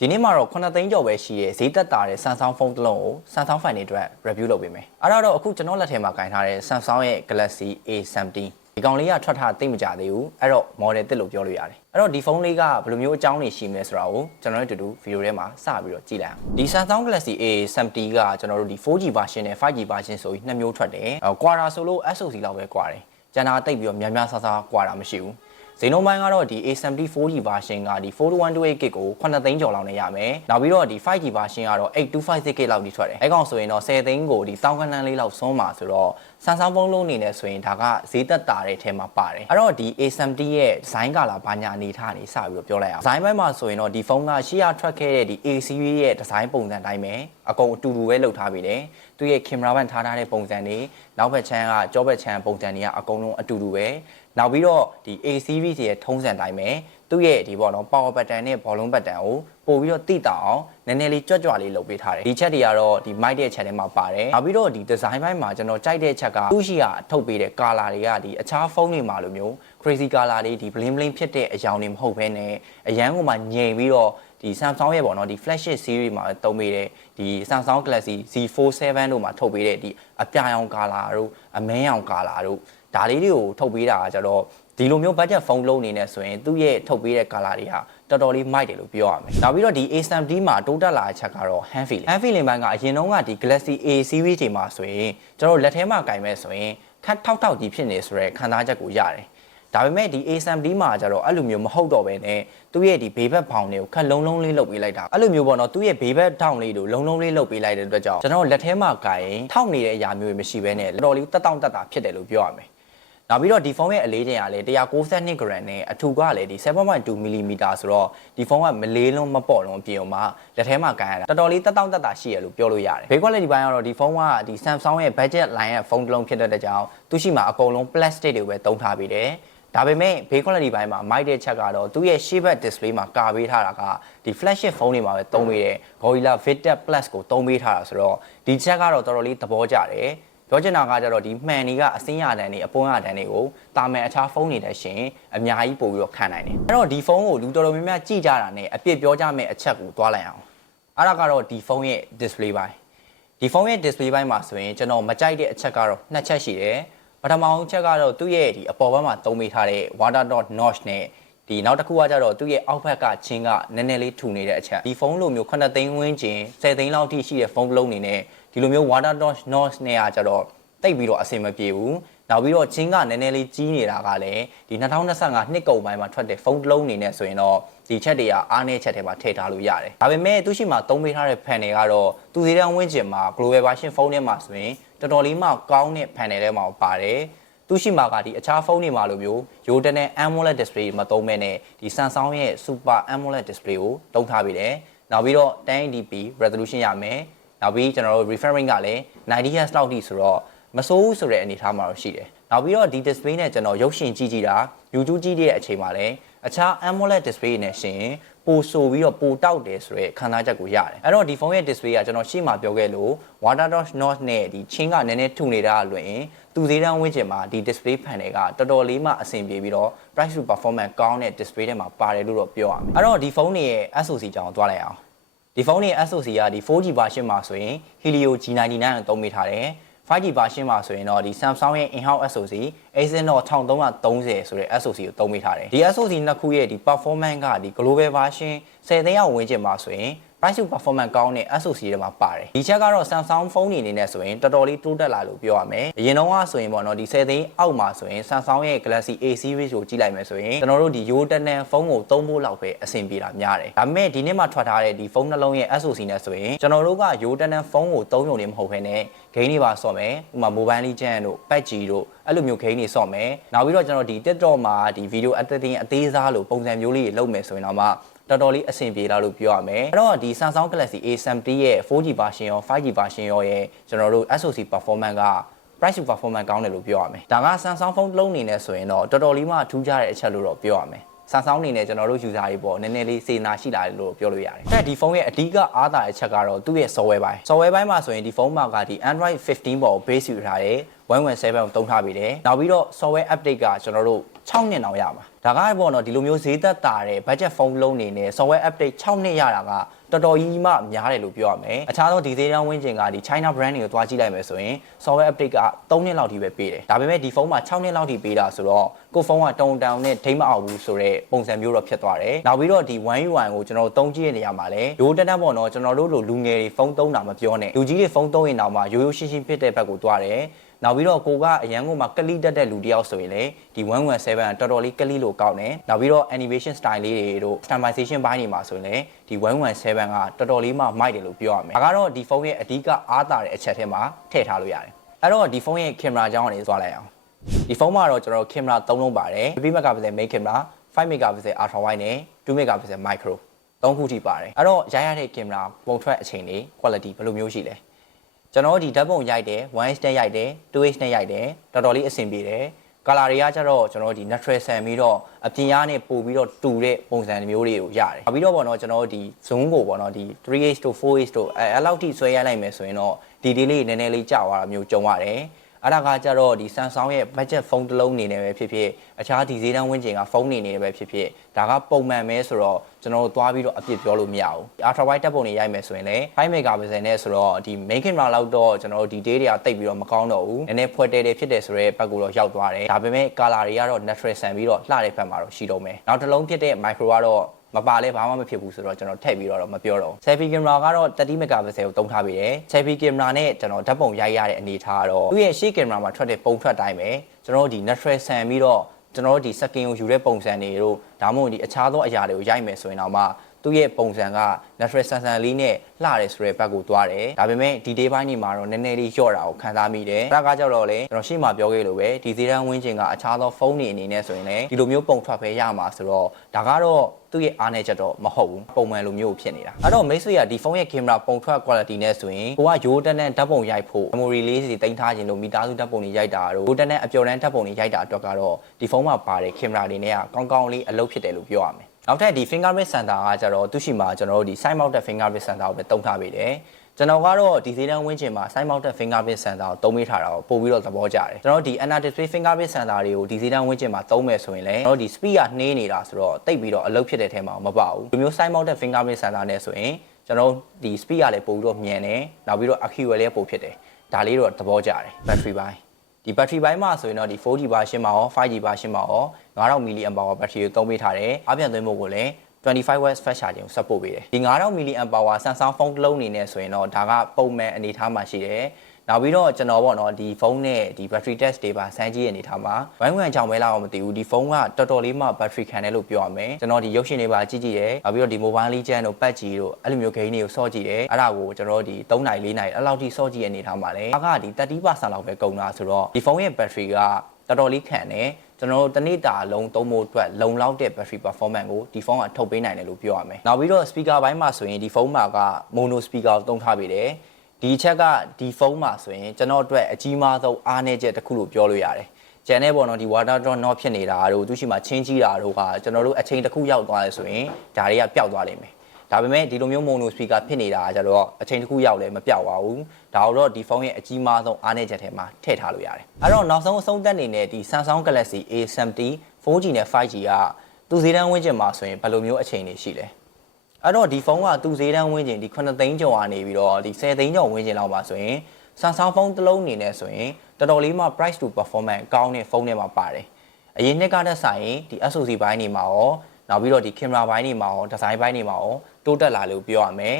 ဒီနေ့မှာတော့9သိန်းကျော်ပဲရှိရဲ့ဈေးသက်တာတဲ့ Samsung ဖုန်းတစ်လုံးကို Samsung fan တွေအတွက် review လုပ်ပေးမယ်အဲ့ဒါတော့အခုကျွန်တော်လက်ထဲမှာကင်ထားတဲ့ Samsung ရဲ့ Galaxy A70 ဒီကောင်လေးကထွက်ထားသိမကြသေးဘူးအဲ့တော့ model တစ်လို့ပြောလို့ရတယ်အဲ့တော့ဒီဖုန်းလေးကဘယ်လိုမျိုးအကြောင်းတွေရှိမလဲဆိုတာကိုကျွန်တော်တို့အတူတူဗီဒီယိုထဲမှာစပြီးတော့ကြည့်လိုက်အောင်ဒီ Samsung Galaxy A70 ကကျွန်တော်တို့ဒီ 4G version နဲ့ 5G version ဆိုပြီးနှစ်မျိုးထွက်တယ်ဟို Quara ဆိုလို့ SoC လောက်ပဲကွာတယ်ကျန်တာတိတ်ပြီးတော့များများဆဆကွာတာမရှိဘူး ဈေးနှုန်းပိုင်းကတော့ဒီ A70 4G version ကဒီ 4128GB ကို9သိန်းကျော်လောက်နဲ့ရမယ်။နောက်ပြီးတော့ဒီ 5G version ကတော့ 8256GB လောက်ထိထွက်တယ်။အဲကောင်ဆိုရင်တော့10သိန်းကိုဒီတောင်းကနန်းလေးလောက်ဆုံးမှာဆိုတော့ Samsung ဖုန်းလုံးအနေနဲ့ဆိုရင်ဒါကဈေးသက်တာတဲ့ထဲမှာပါတယ်။အဲ့တော့ဒီ A70 ရဲ့ design ကလာဘာညာအနေထားနေစပြီးတော့ပြောလိုက်အောင်။ design ဘက်မှာဆိုရင်တော့ဒီဖုန်းကရှေ့ရထွက်ခဲ့တဲ့ဒီ A series ရဲ့ design ပုံစံတိုင်းပဲအကုန်အတူတူပဲလုပ်ထားပြီးတယ်။သူရဲ့ camera ဘက်ထားထားတဲ့ပုံစံတွေနောက်ဘက်ချမ်းကကြောဘက်ချမ်းပုံစံတွေကအကုန်လုံးအတူတူပဲ။ နောက်ပြီးတော့ဒီ A series ရဲ့ထုံးစံတိုင်းပဲသူ့ရဲ့ဒီပေါ့နော် power button နဲ့ volume button ကိုပို့ပြီးတော့တိတာအောင်နည်းနည်းလေးကြွကြွလေးလုပ်ပေးထားတယ်ဒီချက်တွေကတော့ဒီ mic တဲ့ချက်ထဲမှာပါတယ်နောက်ပြီးတော့ဒီ design ဘက်မှာကျွန်တော်ကြိုက်တဲ့ချက်ကသူ့ရှိကထုတ်ပေးတဲ့ color တွေကဒီအခြားဖုန်းတွေမှာလိုမျိုး crazy color လေးဒီ bling bling ဖြစ်တဲ့အကြောင်းတွေမဟုတ်ဘဲနဲ့အရန်ကမှငြိမ်ပြီးတော့ဒီ Samsung ရဲ့ပေါ့နော်ဒီ flagship series မှာတုံးပေးတဲ့ဒီ Samsung Galaxy Z47 တို့မှာထုတ်ပေးတဲ့ဒီအပြာရောင် color တို့အမဲရောင် color တို့ ဒါလေးတွေကိုထုတ်ပေးတာကကျတော့ဒီလိုမျိုး budget ဖုန်းလုံးနေနဲ့ဆိုရင်သူ့ရဲ့ထုတ်ပေးတဲ့ color တွေဟာတော်တော်လေးမိုက်တယ်လို့ပြောရမယ်။နောက်ပြီးတော့ဒီ A70 မှာတိုးတက်လာတဲ့ချက်ကတော့ hand feeling hand feeling ဘန်းကအရင်တုန်းကဒီ Galaxy A series တွေမှာဆိုရင်ကျွန်တော်လက်ထဲမှာကင်မဲ့ဆိုရင်ခက်ထောက်ထောက်ကြီးဖြစ်နေဆိုရဲခံစားချက်ကိုရတယ်။ဒါပေမဲ့ဒီ A70 မှာကျတော့အဲ့လိုမျိုးမဟုတ်တော့ဘဲနဲ့သူ့ရဲ့ဒီဘေးဘက်ဖောင်တွေကိုခက်လုံးလုံးလေးလုပ်ပေးလိုက်တာအဲ့လိုမျိုးပေါ့နော်သူ့ရဲ့ဘေးဘက်ထောင်လေးတို့လုံးလုံးလေးလုပ်ပေးလိုက်တဲ့အတွက်ကြောင့်ကျွန်တော်လက်ထဲမှာကင်ထောက်နေတဲ့အရာမျိုးတွေမရှိဘဲနဲ့တော်တော်လေးတက်တောင့်တက်တာဖြစ်တယ်လို့ပြောရမယ်။ နောက်ပြီးတော့ဒီဖုန်းရဲ့အလေးချိန်ကလည်း192 gram နဲ့အထူကလည်းဒီ7.2 mm ဆိုတော့ဒီဖုန်းကမလေးလုံးမပေါ့လုံးအပြင်မှာလက်ထဲမှာကန်ရတာတော်တော်လေးတက်တောင့်တက်တာရှိရလို့ပြောလို့ရတယ်။ဘေး quality ဘိုင်းကတော့ဒီဖုန်းကဒီ Samsung ရဲ့ budget line ရဲ့ဖုန်းတစ်လုံးဖြစ်တဲ့ကြောင်သူရှိမှာအကုန်လုံး plastic တွေပဲသုံးထားပြီးတယ်။ဒါပေမဲ့ဘေး quality ဘိုင်းမှာမိုက်တဲ့ချက်ကတော့သူ့ရဲ့ရှေ့ဘက် display မှာကာပေးထားတာကဒီ flagship ဖုန်းတွေမှာပဲသုံးပေးတယ် Gorilla Vitet Plus ကိုသုံးပေးထားတာဆိုတော့ဒီချက်ကတော့တော်တော်လေးသဘောကျတယ်။ ပြောချင်တာကကြတော့ဒီမှန်တွေကအစင်းရတန်တွေအပွန်းရတန်တွေကိုတာမယ်အခြားဖုန်းတွေနဲ့ရှင်အများကြီးပို့ပြီးတော့ခံနိုင်တယ်အဲ့တော့ဒီဖုန်းကိုလူတော်တော်များများကြည့်ကြတာနဲ့အပြစ်ပြောကြမယ့်အချက်ကိုသွားလိုက်အောင်အဲ့ဒါကတော့ဒီဖုန်းရဲ့ display ပိုင်းဒီဖုန်းရဲ့ display ပိုင်းမှာဆိုရင်ကျွန်တော်မကြိုက်တဲ့အချက်ကတော့နှစ်ချက်ရှိတယ်ပထမအောင်ချက်ကတော့သူ့ရဲ့ဒီအပေါ်ဘက်မှာသုံးပေးထားတဲ့ water dot notch နဲ့ဒီနောက်တစ်ခုကကြတော့သူ့ရဲ့အောက်ဘက်ကချင်းကနည်းနည်းလေးထူနေတဲ့အချက်ဒီဖုန်းလိုမျိုး9သိန်းဝန်းကျင်10သိန်းလောက်ထိရှိတဲ့ဖုန်းတစ်လုံးအနေနဲ့ ဒီလိုမျိုး water dot notch နဲ့ကကြတော့တိတ်ပြီးတော့အဆင်မပြေဘူးနောက်ပြီးတော့ချင်းကနည်းနည်းလေးကြီးနေတာကလည်းဒီ2025နှစ်ကုန်ပိုင်းမှာထွက်တဲ့ဖုန်းတစ်လုံးအနေနဲ့ဆိုရင်တော့ဒီချက်တွေကအားနည်းချက်တွေမှာထည့်ထားလို့ရတယ်ဒါပေမဲ့သူရှိမှသုံးပေးထားတဲ့ panel ကတော့သူစီတန်းဝင်းကျင်မှာ global version ဖုန်းထဲမှာဆိုရင်တော်တော်လေးမှကောင်းတဲ့ panel ထဲမှာပါတယ်သူရှိမှာကဒီအခြားဖုန်းတွေမှာလိုမျိုးရိုတနဲ့ AMOLED display မသုံးမဲ့နဲ့ဒီ Samsung ရဲ့ Super AMOLED display ကိုတုံးထားပေးတယ်နောက်ပြီးတော့ 1080p resolution ရမယ် နောက်ပြီးကျွန်တော်တို့ refresh rate ကလည်း 90Hz လောက်ထိဆိုတော့မစိုးဘူးဆိုတဲ့အနေအထားမှာတော့ရှိတယ်။နောက်ပြီးတော့ဒီ display နဲ့ကျွန်တော်ရုပ်ရှင်ကြည့်ကြည့်တာ YouTube ကြည့်တဲ့အချိန်မှာလည်းအခြား AMOLED display နဲ့ရှင်ပိုဆိုပြီးတော့ပိုတောက်တယ်ဆိုတဲ့ခံစားချက်ကိုရတယ်။အဲ့တော့ဒီဖုန်းရဲ့ display ကကျွန်တော်ရှေ့မှာပြောခဲ့လို့ water dot notch နဲ့ဒီချင်းကနည်းနည်းထုနေတာအလွင်သူသေးတန်းဝင်းကျင်မှာဒီ display panel ကတော်တော်လေးမှအဆင်ပြေပြီးတော့ price to performance ကောင်းတဲ့ display ထဲမှာပါတယ်လို့တော့ပြောရမယ်။အဲ့တော့ဒီဖုန်းတွေရဲ့ SoC ကြောင်းသွားလိုက်အောင် ဒီဖုန်းရဲ့ SoC ကဒီ 4G version မှာဆိုရင် Helio G99 ကိုသုံးမိထားတယ် 5G version မှာဆိုရင်တော့ဒီ Samsung ရဲ့ in-house SoC Exynos 1330ဆိုတဲ့ SoC ကိုသုံးမိထားတယ်ဒီ SoC နှစ်ခုရဲ့ဒီ performance ကဒီ global version 10သိန်းအောင်ဝန်းကျင်မှာဆိုရင် price to performance ကောင်းတဲ့ SoC တွေမှာပါတယ်ဒီချက်ကတော့ Samsung ဖုန်းတွေအနေနဲ့ဆိုရင်တော်တော်လေးတိုးတက်လာလို့ပြောရမယ်အရင်တော့ကဆိုရင်ပေါ့နော်ဒီ10သိန်းအောက်မှာဆိုရင် Samsung ရဲ့ Galaxy A series ကိုကြည့်လိုက်မယ်ဆိုရင်ကျွန်တော်တို့ဒီ Yo တနန်ဖုန်းကိုသုံးဖို့လောက်ပဲအဆင်ပြေတာများတယ်ဒါပေမဲ့ဒီနေ့မှထွက်ထားတဲ့ဒီဖုန်းနှလုံးရဲ့ SoC နဲ့ဆိုရင်ကျွန်တော်တို့က Yo တနန်ဖုန်းကိုသုံးရုံနဲ့မဟုတ်ဘဲနဲ့ game တွေပါဆော့မယ်ဥပမာ Mobile Legends တို့ PUBG တို့အဲ့လိုမျိုး game တွေဆော့မယ်နောက်ပြီးတော့ကျွန်တော်ဒီ TikTok မှာဒီ video editing အသေးစားလို့ပုံစံမျိုးလေးတွေလုပ်မယ်ဆိုရင်တော့မှ တော်တော်လေးအဆင်ပြေလာလို့ပြောရမယ်အဲ့တော့ဒီ Samsung Galaxy A70 ရဲ့ 4G version ရော 5G version ရောရဲ့ကျွန်တော်တို့ SoC performance က price to performance ကောင်းတယ်လို့ပြောရမယ်ဒါက Samsung ဖုန်းတစ်လုံးအနေနဲ့ဆိုရင်တော့တော်တော်လေးမှထူးခြားတဲ့အချက်လို့တော့ပြောရမယ် Samsung အနေနဲ့ကျွန်တော်တို့ user တွေပေါ့နည်းနည်းလေးစေနာရှိလာတယ်လို့ပြောလို့ရတယ်။အဲဒီဖုန်းရဲ့အဓိကအားသာတဲ့အချက်ကတော့သူ့ရဲ့ software ပိုင်း။ software ပိုင်းမှာဆိုရင်ဒီဖုန်းမှာကဒီ Android 15ပေါ်ကို base ယူထားတဲ့117ကိုသုံးထားပြီးတယ်။နောက်ပြီးတော့ software update ကကျွန်တော်တို့ 6နှစ်နောက်ရမှာဒါကပေါ့နော်ဒီလိုမျိုးဈေးသက်တာတဲ့ budget phone လုံးနေနဲ့ software update 6နှစ်ရတာကတော်တော်ကြီးမှများတယ်လို့ပြောရမယ်အခြားသောဒီဈေးတန်းဝင်းကျင်ကဒီ China brand တွေကိုတွားကြည့်လိုက်မယ်ဆိုရင် software update က3နှစ်လောက်ထိပဲပေးတယ်ဒါပေမဲ့ဒီဖုန်းမှာ6နှစ်လောက်ထိပေးတာဆိုတော့ကိုဖုန်းကတုံတောင်နဲ့ဒိမ့်မအောင်ဘူးဆိုတော့ပုံစံမျိုးတော့ဖြစ်သွားတယ်နောက်ပြီးတော့ဒီ One UI ကိုကျွန်တော်တို့သုံးကြည့်ရတဲ့နေရာမှာလည်းရိုးတက်တက်ပေါ့နော်ကျွန်တော်တို့လိုလူငယ်တွေဖုန်းသုံးတာမပြောနဲ့လူကြီးတွေဖုန်းသုံးရင်တော့မှရိုးရိုးရှင်းရှင်းဖြစ်တဲ့ဘက်ကိုတွားတယ် နောက်ပြီးတော့ကိုကအရန်ကိုမှကလိတက်တဲ့လူတယောက်ဆိုရင်လေဒီ117ကတော်တော်လေးကလိလို့ကောင်းတယ်နောက်ပြီးတော့ animation style လေးတွေတို့ standardization ဘိုင်းတွေမှာဆိုရင်လေဒီ117ကတော်တော်လေးမှမိုက်တယ်လို့ပြောရမယ်ဒါကတော့ဒီဖုန်းရဲ့အဓိကအားသာတဲ့အချက်ထဲမှာထည့်ထားလို့ရတယ်အဲ့တော့ဒီဖုန်းရဲ့ကင်မရာကြောင်းကနေသွားလိုက်အောင်ဒီဖုန်းမှာတော့ကျွန်တော်ကင်မရာ၃လုံးပါတယ်50 megapixel main camera 5 megapixel ultra wide နဲ့2 megapixel micro သုံးခုထိပါတယ်အဲ့တော့ရိုက်ရတဲ့ကင်မရာပုံထွက်အချိန်လေး quality ဘယ်လိုမျိုးရှိလဲ ကျွန်တော်ဒီဓာတ်ပုံရိုက်တယ် 1h နဲ့ရိုက်တယ် 2h နဲ့ရိုက်တယ်တော်တော်လေးအဆင်ပြေတယ်ကာလာတွေကကျတော့ကျွန်တော်ဒီ natural ဆန်ပြီးတော့အပြင်ရားနဲ့ပို့ပြီးတော့တူတဲ့ပုံစံမျိုးတွေကိုရတယ်။နောက်ပြီးတော့ပေါ့နော်ကျွန်တော်ဒီ zoom ကိုပေါ့နော်ဒီ 3h တို့ 4h တို့အဲအဲ့လောက်ထိဆွဲရိုက်လိုက်မယ်ဆိုရင်တော့ဒီဒီလေးနည်းနည်းလေးကြာသွားတာမျိုးကြုံရတယ်။ အဲ့ဒါကကြတော့ဒီ Samsung ရဲ့ budget ဖုန်းတစ်လုံးအနေနဲ့ပဲဖြစ်ဖြစ်အခြားဒီဈေးတန်းဝန်းကျင်ကဖုန်းနေနေပဲဖြစ်ဖြစ်ဒါကပုံမှန်ပဲဆိုတော့ကျွန်တော်တို့သွားပြီးတော့အပြစ်ပြောလို့မရဘူး ultra wide တက်ပုံတွေရိုက်မယ်ဆိုရင်လည်း5 megapixel နဲ့ဆိုတော့ဒီ main camera လောက်တော့ကျွန်တော်တို့ဒီ data တွေကတိတ်ပြီးတော့မကောင်းတော့ဘူးနည်းနည်းဖွက်တဲတဲဖြစ်တယ်ဆိုတော့ဘက်ကိုတော့ရောက်သွားတယ်ဒါပေမဲ့ color တွေကတော့ natural ဆန်ပြီးတော့လှတဲ့ဘက်မှာတော့ရှိတော့မယ်နောက်တစ်လုံးဖြစ်တဲ့ micro ကတော့ မပါလဲဘာမှမဖြစ်ဘူးဆိုတော့ကျွန်တော်ထည့်ပြီးတော့မပြောတော့ selfie camera ကတော့30 megapixel ကိုတုံးထားပေးတယ် selfie camera နဲ့ကျွန်တော်ဓာတ်ပုံရိုက်ရတဲ့အနေထားကတော့သူ့ရဲ့ရှေ့ camera မှာထွက်တဲ့ပုံထွက်တိုင်းပဲကျွန်တော်တို့ဒီ natural ဆန်ပြီးတော့ကျွန်တော်တို့ဒီ second ကိုယူတဲ့ပုံစံတွေတို့ဒါမှမဟုတ်ဒီအခြားသောအရာတွေကိုရိုက်မယ်ဆိုရင်တော့မှ သူ့ရဲ့ပုံစံက natural ဆန်ဆန်လေးနဲ့လှတယ်ဆိုတဲ့ဘက်ကိုသွားတယ်ဒါပေမဲ့ဒီ day ပိုင်းနေမှာတော့နည်းနည်းလေးလျော့တာကိုခံစားမိတယ်ဒါကကြောက်တော့လေကျွန်တော်ရှေ့မှာပြောခဲ့လို့ပဲဒီဈေးတန်းဝင်းကျင်ကအခြားသောဖုန်းတွေအနေနဲ့ဆိုရင်လည်းဒီလိုမျိုးပုံထွက်ပဲရမှာဆိုတော့ဒါကတော့သူ့ရဲ့အားနည်းချက်တော့မဟုတ်ဘူးပုံမှန်လိုမျိုးဖြစ်နေတာအဲ့တော့မိတ်ဆွေကဒီဖုန်းရဲ့ကင်မရာပုံထွက် quality နဲ့ဆိုရင်ကိုကရိုးတက်တဲ့ဓာတ်ပုံရိုက်ဖို့ memory လေးစီတင်ထားခြင်းလို့မိသားစုဓာတ်ပုံတွေရိုက်တာတို့ရိုးတက်တဲ့အပျော်တမ်းဓာတ်ပုံတွေရိုက်တာအတွက်ကတော့ဒီဖုန်းမှာပါတဲ့ကင်မရာတွေနဲ့ကကောင်းကောင်းလေးအလုပ်ဖြစ်တယ်လို့ပြောရမယ် နောက်ထပ်ဒီ fingerprint sensor ကကျတော့သူရှိမှာကျွန်တော်တို့ဒီ side mounted fingerprint sensor ကိုပဲတုံးထားပေးတယ်ကျွန်တော်ကတော့ဒီဈေးတန်းဝင်းကျင်မှာ side mounted fingerprint sensor ကိုသုံးပေးထားတာကိုပို့ပြီးတော့သဘောကျတယ်ကျွန်တော်ဒီ ana display fingerprint sensor တွေကိုဒီဈေးတန်းဝင်းကျင်မှာသုံးမယ်ဆိုရင်လည်းကျွန်တော်ဒီ speed ကနှေးနေတာဆိုတော့တိတ်ပြီးတော့အလုပ်ဖြစ်တဲ့ထဲမှာမပါဘူးဒီမျိုး side mounted fingerprint sensor နဲ့ဆိုရင်ကျွန်တော်ဒီ speed ကလည်းပို့ပြီးတော့မြန်တယ်နောက်ပြီးတော့ accurate လည်းပို့ဖြစ်တယ်ဒါလေးတော့သဘောကျတယ် battery ပိုင်း ဒီ battery ဘိုင်းမှာဆိုရင်တော့ဒီ 4G version မှာရော 5G version မှာရော9000 mAh battery ကိုသုံးပေးထားတယ်။အပြန်သွင်းဖို့ကိုလည်း 25 watts fast charging ကို support ပေးတယ်။ဒီ9000 mAh Samsung ဖုန်းတစ်လုံးအနေနဲ့ဆိုရင်တော့ဒါကပုံမှန်အနေထားမှာရှိတယ်။ နောက်ပြီးတော့ကျွန်တော်ပေါ့နော်ဒီဖုန်းနဲ့ဒီ battery test တွေပါစမ်းကြည့်ရအနေထားမှာဝိုင်းဝန်းချောင်ပဲလာအောင်မသိဘူးဒီဖုန်းကတော်တော်လေးမှ battery ခံတယ်လို့ပြောရမယ်ကျွန်တော်ဒီရုပ်ရှင်တွေပါကြည့်ကြည့်တယ်နောက်ပြီးတော့ဒီ mobile legend တို့ PUBG တို့အဲ့လိုမျိုး game တွေကိုစော့ကြည့်တယ်အဲ့ဒါကိုကျွန်တော်ဒီ3နိုင်4နိုင်အဲ့လောက်ထိစော့ကြည့်ရအနေထားမှာလဲဒါကဒီ30%လောက်ပဲကုန်တာဆိုတော့ဒီဖုန်းရဲ့ battery ကတော်တော်လေးခံတယ်ကျွန်တော်တို့တနေ့တာလုံးသုံးဖို့အတွက်လုံလောက်တဲ့ battery performance ကိုဒီဖုန်းကထုတ်ပေးနိုင်တယ်လို့ပြောရမယ်။နောက်ပြီးတော့ speaker ဘိုင်းမှာဆိုရင်ဒီဖုန်းမှာက mono speaker ကိုသုံးထားပေးတယ်။ ဒီအချက်ကဒီဖုန်းမှာဆိုရင်ကျွန်တော်အတွက်အကြီးမားဆုံးအားနည်းချက်တစ်ခုလို့ပြောလို့ရတယ်။ကျန်တဲ့ပေါ့နော်ဒီ water drop not ဖြစ်နေတာတို့သူရှိမှချင်းကြီးတာတို့ကကျွန်တော်တို့အချိန်တစ်ခုရောက်သွားတယ်ဆိုရင်ဒါတွေကပျောက်သွားလိမ့်မယ်။ဒါပေမဲ့ဒီလိုမျိုး mono speaker ဖြစ်နေတာကကျတော့အချိန်တစ်ခုရောက်လဲမပြောက်ပါဘူးဒါတော့ဒီဖုန်းရဲ့အကြီးမားဆုံးအားနည်းချက်ထဲမှာထည့်ထားလို့ရတယ်အဲ့တော့နောက်ဆုံးအဆုံးသက်နေတဲ့ဒီ Samsung Galaxy A70 4G နဲ့ 5G ကသူဈေးတန်းဝန်းကျင်မှာဆိုရင်ဘယ်လိုမျိုးအခြေအနေရှိလဲ အဲ့တော့ဒီဖုန်းကသူဈေးတန်းဝန်းကျင်ဒီ9သိန်းကျော်ကနေပြီးတော့ဒီ10သိန်းကျော်ဝန်းကျင်လောက်မှာဆိုရင် Samsung ဖုန်းတစ်လုံးအနေနဲ့ဆိုရင်တော်တော်လေးမှ price to performance ကောင်းတဲ့ဖုန်းတွေမှာပါတယ်အရင်နှစ်ကတည်းကဆိုင်ဒီ SoC ဘိုင်းတွေမှာရောနောက်ပြီးတော့ဒီ camera ဘိုင်းတွေမှာရော design ဘိုင်းတွေမှာရောတိုးတက်လာလို့ပြောရမယ်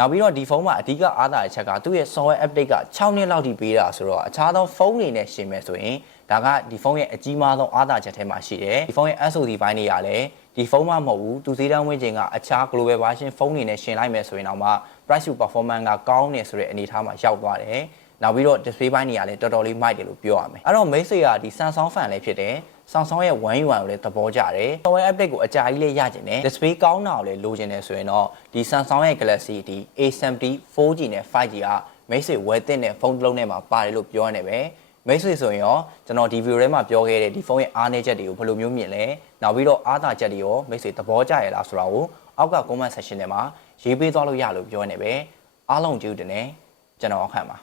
နောက်ပြီးတော့ဒီဖုန်းမှာအဓိကအားသာအချက်ကသူ့ရဲ့ software update က6နှစ်လောက်ထိပေးတာဆိုတော့အခြားသောဖုန်းတွေနဲ့ရှင်မယ်ဆိုရင်ဒါကဒီဖုန်းရဲ့အကြီးမားဆုံးအားသာချက်ထဲမှာရှိတယ်ဒီဖုန်းရဲ့ SoC ဘိုင်းတွေကလည်းဒီဖုန်းမှမဟုတ်ဘူးသူဈေးတန်းဝင်းကျင်ကအခြား global version ဖုန်းတွေနဲ့ရှင်လိုက်မယ်ဆိုရင်တော့မှ price to performance ကကောင်းနေဆိုတဲ့အနေအထားမှာရောက်သွားတယ် နောက်ပြီးတော့ display ဘိုင်းတွေကလည်းတော်တော်လေးမိုက်တယ်လို့ပြောရမယ်အဲ့တော့မိတ်ဆွေကဒီ Samsung fan လည်းဖြစ်တယ် Samsung ရဲ့ One UI ကိုလည်းသဘောကျတယ် software update ကိုအကြာကြီးလေးရကျင်တယ် display ကောင်းတာကိုလည်းလိုချင်တယ်ဆိုရင်တော့ဒီ Samsung ရဲ့ Galaxy ဒီ A70 4G နဲ့ 5G ကမိတ်ဆွေဝယ်တဲ့ဖုန်းတစ်လုံးထဲမှာပါတယ်လို့ပြောနေတယ်မိတ်ဆွေဆိုရင်ရောကျွန်တော်ဒီ video ထဲမှာပြောခဲ့တဲ့ဒီဖုန်းရဲ့အားနည်းချက်တွေကိုဘယ်လိုမျိုးမြင်လဲနောက်ပြီးတော့အားသာချက်တွေရောမိတ်ဆွေသဘောကျရလားဆိုတာကိုအောက်က comment section ထဲမှာရေးပေးသွားလို့ရလို့ပြောနေပဲအားလုံးကျေးဇူးတင်တယ်ကျွန်တော်အခန့်ပါ